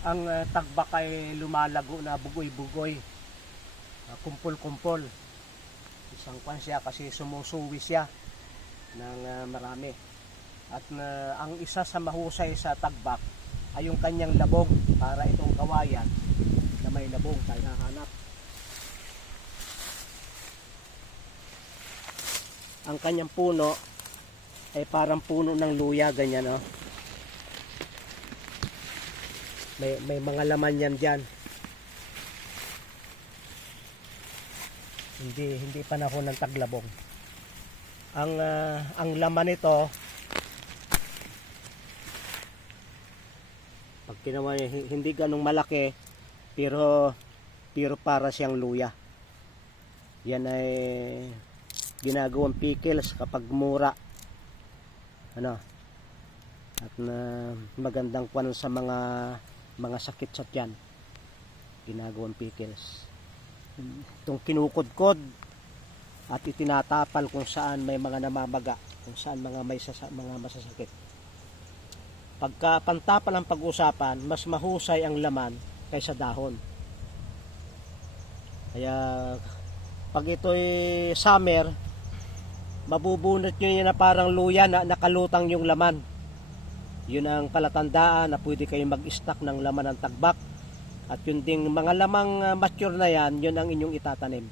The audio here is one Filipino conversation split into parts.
Ang tagbak ay lumalago na bugoy-bugoy, kumpol-kumpol. Isang kwan siya kasi sumusuwi siya ng marami. At ang isa sa mahusay sa tagbak ay yung kanyang labong, para itong kawayan na may labong tayo hahanap. Ang kanyang puno ay parang puno ng luya, ganyan, oh. May mga laman yan dyan. Hindi panahon ng taglabong. Ang laman nito, pag kinawa hindi ganong malaki, pero para siyang luya. Yan ay ginagawang pickles kapag mura, ano, at magandang kwan sa mga sakit sa tiyan. Ginagawang pickles. Itong kinukudkod at itinatapal kung saan may mga namamaga, kung saan mga masasakit. Pagka pantapal ang pag-usapan, mas mahusay ang laman kaysa dahon. Kaya pag ito'y summer, mabubunot nyo yun na parang luya na nakalutang yung laman. Yun ang palatandaan na pwede kayong mag-stock ng laman ng tagbak. At yun ding mga lamang mature na yan, yun ang inyong itatanim.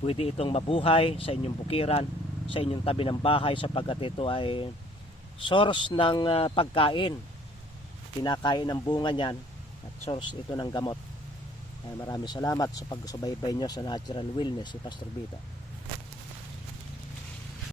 Pwede itong mabuhay sa inyong bukiran, sa inyong tabi ng bahay, sapagkat ito ay source ng pagkain. Kinakain ng bunga niyan at source ito ng gamot. Maraming salamat sa pagsubaybay nyo sa Natural Wellness, si Pastor Bida.